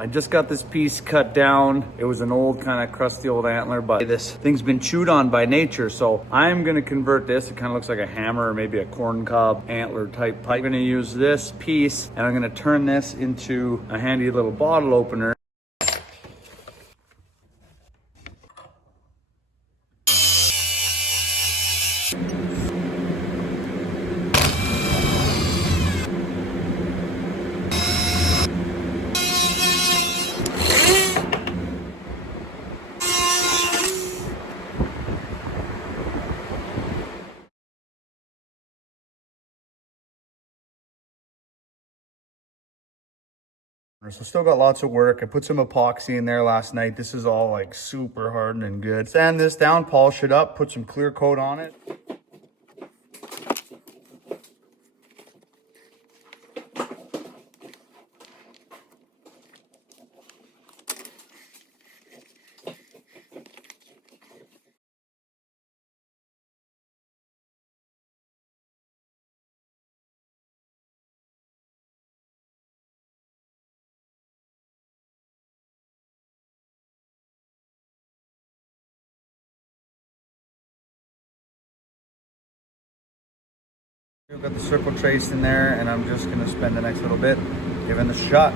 I just got this piece cut down. It was an old kind of crusty old antler, but this thing's been chewed on by nature. So I'm gonna convert this. It kind of looks like a hammer or maybe a corn cob antler type pipe. I'm gonna use this piece and I'm gonna turn this into a handy little bottle opener. So still got lots of work. I put some epoxy in there last night. This is all like super hardened and good. Sand this down, polish it up, put some clear coat on it. We've got the circle trace in there and I'm just gonna spend the next little bit giving this a shot.